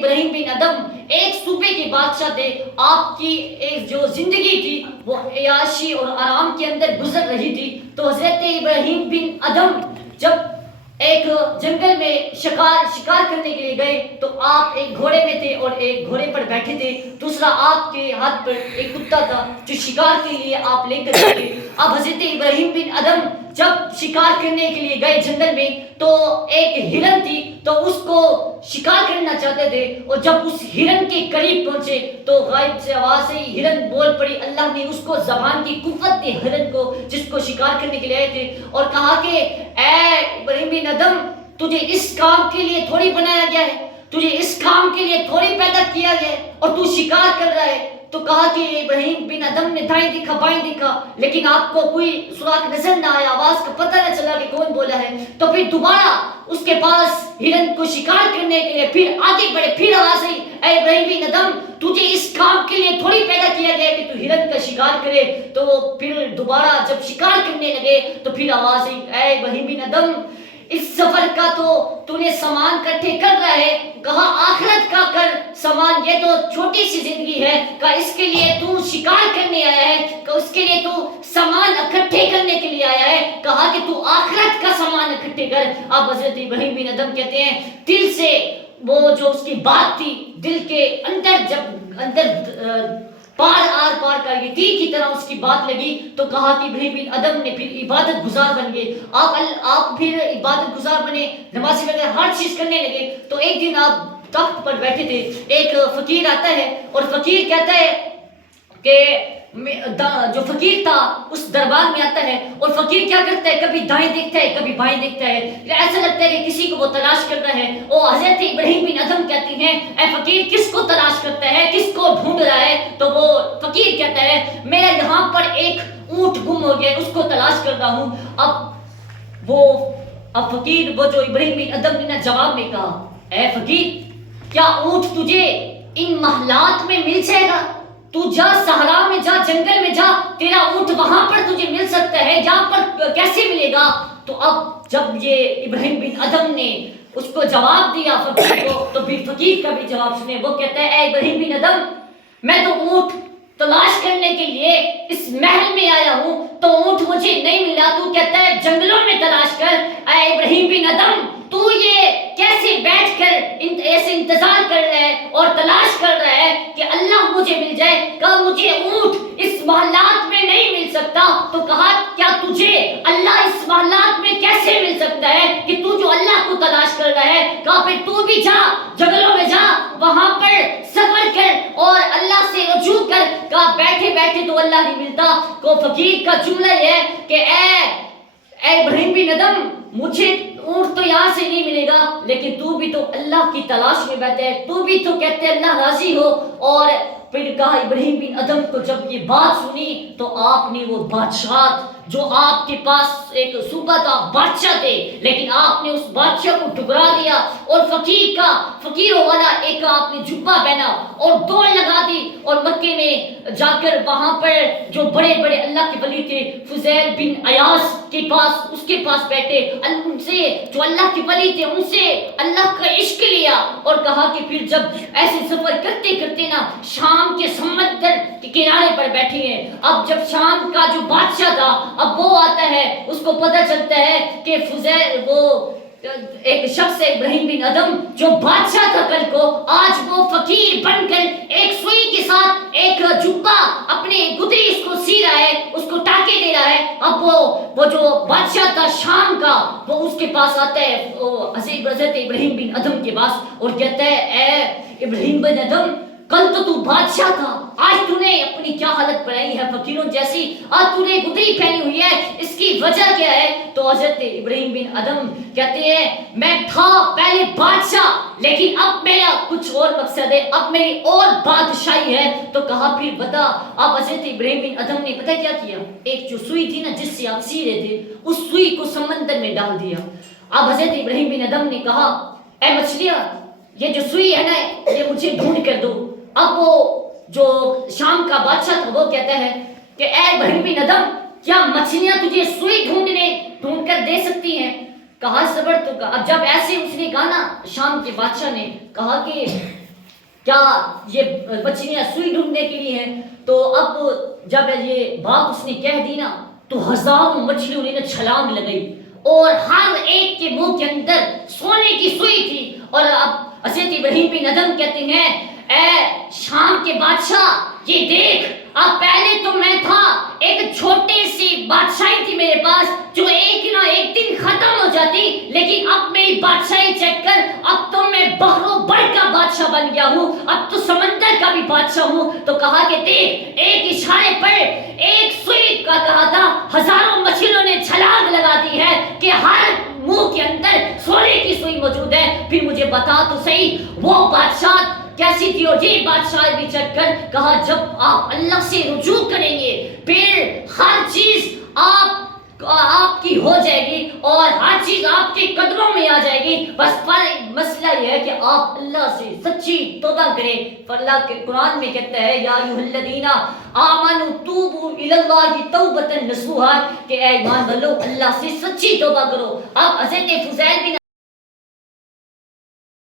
ابراہیم بن ادم ایک صوبے کے بادشاہ تھے. آپ کی ایک جو زندگی تھی وہ عیاشی اور آرام کے اندر گزر رہی تھی. تو حضرت ابراہیم بن ادم جب ایک جنگل میں شکار کرنے کے لیے گئے تو آپ ایک گھوڑے میں تھے اور ایک گھوڑے پر بیٹھے تھے. دوسرا آپ کے ہاتھ پر ایک کتا تھا جو شکار کے لیے آپ لے کر گئے. اب حضرت ابراہیم بن ادم جب شکار کرنے کے لیے گئے جنگل میں تو ایک ہرن تھی تو اس کو شکار کرنا چاہتے تھے. اور جب اس ہرن کے قریب پہنچے تو غائب سے آواز سے ہرن بول پڑی. اللہ نے اس کو زبان کی قوت دی ہرن کو جس کو شکار کرنے کے لیے آئے تھے اور کہا کہ اے ابراہیم بن ادم تجھے اس کام کے لیے تھوڑی بنایا گیا ہے, تجھے اس کام کے لیے تھوڑی پیدا کیا گیا ہے اور تو شکار کر رہا ہے. تو کہا کہ ابراہیم بن ادم نے دائیں دیکھا بائیں دیکھا لیکن آپ کو کوئی سراغ نظر نہ آیا, آواز کا پتہ نہ چلا کہ کون بولا ہے. تو پھر دوبارہ اس کے پاس ہرن کو شکار کرنے کے لیے پھر آگے بڑھے, پھر آواز آئی اے ابراہیم بن ادم تجھے اس کام کے لیے تھوڑی پیدا کیا گیا کہ تو ہرن کا شکار کرے. تو وہ پھر دوبارہ جب شکار کرنے لگے تو پھر آواز آئی اے ابراہیم بن ادم اس سفر کا تو نے سامان اکٹھے کر رہا ہے, کہا آخرت کا کر سامان, یہ تو چھوٹی سی زندگی ہے, کہا اس کے لیے تو شکار کرنے آیا ہے, کہ اس کے لیے تو سامان اکٹھے کرنے کے لیے آیا ہے, کہا کہ تو آخرت کا سامان اکٹھے کر. اب حضرت ابراہیم بن ادم کہتے ہیں دل سے وہ جو اس کی بات تھی دل کے اندر جب اندر پار آر پار کر گئی تیر کی طرح اس کی بات لگی. تو کہا کہ ابراہیم بن ادم نے پھر عبادت گزار بن گئے. آپ پھر عبادت گزار بنے, نمازی وغیرہ ہر چیز کرنے لگے. تو ایک دن آپ تخت پر بیٹھے تھے, ایک فقیر آتا ہے اور فقیر کہتا ہے کہ جو فقیر تھا اس دربار میں آتا ہے اور فقیر کیا کرتا ہے, کبھی دائیں دیکھتا ہے کبھی بائیں دیکھتا ہے, ایسا لگتا ہے کہ کسی کو وہ تلاش کر رہا ہے. اور حضرت ابراہیم بن ادم کہتے ہیں اے فقیر کس کو تلاش کرتا ہے, کس کو ڈھونڈ رہا ہے؟ تو وہ فقیر کہتا ہے میرا یہاں پر ایک اونٹ گم ہو گیا, اس کو تلاش کر رہا ہوں. اب فقیر وہ جو ابراہیم بن ادم نے جواب میں کہا اے فقیر کیا اونٹ تجھے ان محلات میں مل جائے گا؟ تو جا صحرا میں جا, جنگل میں جا, تیرا اونٹ وہاں پر تجھے مل سکتا ہے, یہاں پر کیسے ملے گا؟ تو اب جب یہ ابراہیم بن ادم نے اس کو جواب دیا فقیر کو تو پھر فقیر کا بھی جواب سنے. وہ کہتا ہے اے ابراہیم بن ادم میں تو اونٹ تلاش کرنے کے لیے اس محل میں آیا ہوں تو اونٹ مجھے نہیں ملا, تو کہتا ہے جنگلوں میں تلاش کر. اے ابراہیم بن ادم تو یہ کیسے بیٹھ کر ایسے انتظار کر رہا ہے اور تلاش کر رہا ہے کہ اللہ مجھے مل جائے, کہا مجھے اونٹ اس محلات میں نہیں مل سکتا. تو کہا کیا تجھے اللہ اس محلات میں کیسے مل سکتا ہے کہ تو جو اللہ کو تلاش کر رہا ہے؟ کہا پھر تو بھی جا جنگلوں میں جا, وہاں پر سفر کر اور اللہ سے رجوع کر. کہا بیٹھے بیٹھے تو اللہ نہیں ملتا. کو فقیر کا جملہ یہ ہے کہ اے ابراہیم بن ادم مجھے اونٹ تو یہاں سے نہیں ملے گا لیکن تو بھی تو اللہ کی تلاش میں بیٹھے ہے, تو بھی تو کہتے اللہ راضی ہو. اور پھر کہا ابراہیم بن ادم کو جب یہ بات سنی تو آپ نے وہ بادشاہ جو آپ کے پاس ایک صوبہ تھا, بادشاہ تھے, لیکن آپ نے اس بادشاہ کو ٹھکرا دیا اور فقیروں والا ایک آپ نے جبہ پہنا اور دوڑ لگا دی اور مکے میں جا کر وہاں پر جو بڑے بڑے اللہ کے ولی تھے فضیل بن عیاض کے پاس, اس کے پاس بیٹھے, ان سے جو اللہ کے ولی تھے ان سے اللہ کا عشق لیا اور کہا کہ پھر جب ایسے سفر کرتے کرتے نا شام کے سمندر کے کنارے پر بیٹھے ہیں. اب جب شام کا جو بادشاہ تھا اب وہ آتا ہے, اس کو پتہ چلتا ہے کہ فضیل وہ ایک شخص ہے ابراہیم بن ادم جو بادشاہ تھا کل کو, آج وہ فقیر بن کر ایک سوئی کے ساتھ ایک جبہ اپنے گدری اس کو سی رہا ہے, اس کو ٹاکے دے رہا ہے. اب وہ جو بادشاہ تھا شام کا وہ اس کے پاس آتا ہے حضرت ابراہیم بن ادم کے پاس اور کہتا ہے اے ابراہیم بن ادم کل تو بادشاہ تھا, آج تو نے اپنی کیا حالت بنائی ہے فقیروں جیسی, آج تو نے گدری پہنی ہوئی ہے, اس کی وجہ کیا ہے؟ تو حضرت ابراہیم بن ادم کہتے ہیں میں تھا پہلے بادشاہ لیکن اب میرا کچھ اور مقصد ہے, اب میری اور بادشاہی ہے. تو کہا پھر بتا. اب حضرت ابراہیم بن ادم نے پتہ کیا کیا, ایک جو سوئی تھی نا جس سے آپ سی رہے تھے اس سوئی کو سمندر میں ڈال دیا. اب حضرت ابراہیم بن ادم نے کہا اے مچھلیاں یہ جو سوئی ہے نا یہ مجھے ڈھونڈ کر دو. اب وہ جو شام کا بادشاہ تھا وہ کہتا ہے کہ اے ابراہیم بن ادم کیا مچھلیاں تجھے سوئی ڈھونڈ کر دے سکتی ہیں؟ کہا صبر تو. اب جب ایسے اس نے کہا نا شام کے بادشاہ نے کہا کہ کیا یہ مچھلیاں سوئی ڈھونڈنے کے لیے ہیں؟ تو اب جب یہ بات اس نے کہہ دی نا تو ہزاروں مچھلیوں نے چھلانگ لگائی اور ہر ایک کے منہ کے اندر سونے کی سوئی تھی. اور اب حضرت ابراہیم بن ادم کہتے ہیں اے شام کے بادشاہ یہ دیکھ، اب پہلے تو میں تھا ایک چھوٹی سی بادشاہی تھی میرے پاس جو ایک نہ ایک دن ختم ہو جاتی، لیکن اب میری بادشاہی چیک کر، اب تو میں بحر و بر کا بادشاہ بن گیا ہوں، اب تو سمندر کا بھی بادشاہ ہوں. تو کہا کہ دیکھ ایک اشارے پر ایک سوئی کا کہا تھا ہزاروں مچھلیوں نے چھلانگ لگا دی ہے کہ ہر منہ کے اندر سونے کی سوئی موجود ہے. پھر مجھے بتا تو صحیح وہ بادشاہ کیسی تھی؟ اور یہ بادشاہ بھی چیک کر. کہا جب آپ اللہ سے رجوع کریں گے پھر ہر چیز آپ کی ہو جائے گی اور ہر چیز آپ کے قدموں میں آ جائے گی. بس پر مسئلہ یہ ہے کہ آپ اللہ سے سچی توبہ کریں. اللہ کے قرآن میں کہتا ہے یا ایھا الذین آمنوا توبوا الی اللہ توبۃ نصوحا کہ اے ایمان والو اللہ سے سچی توبہ کرو. اب حضرت فضیل بن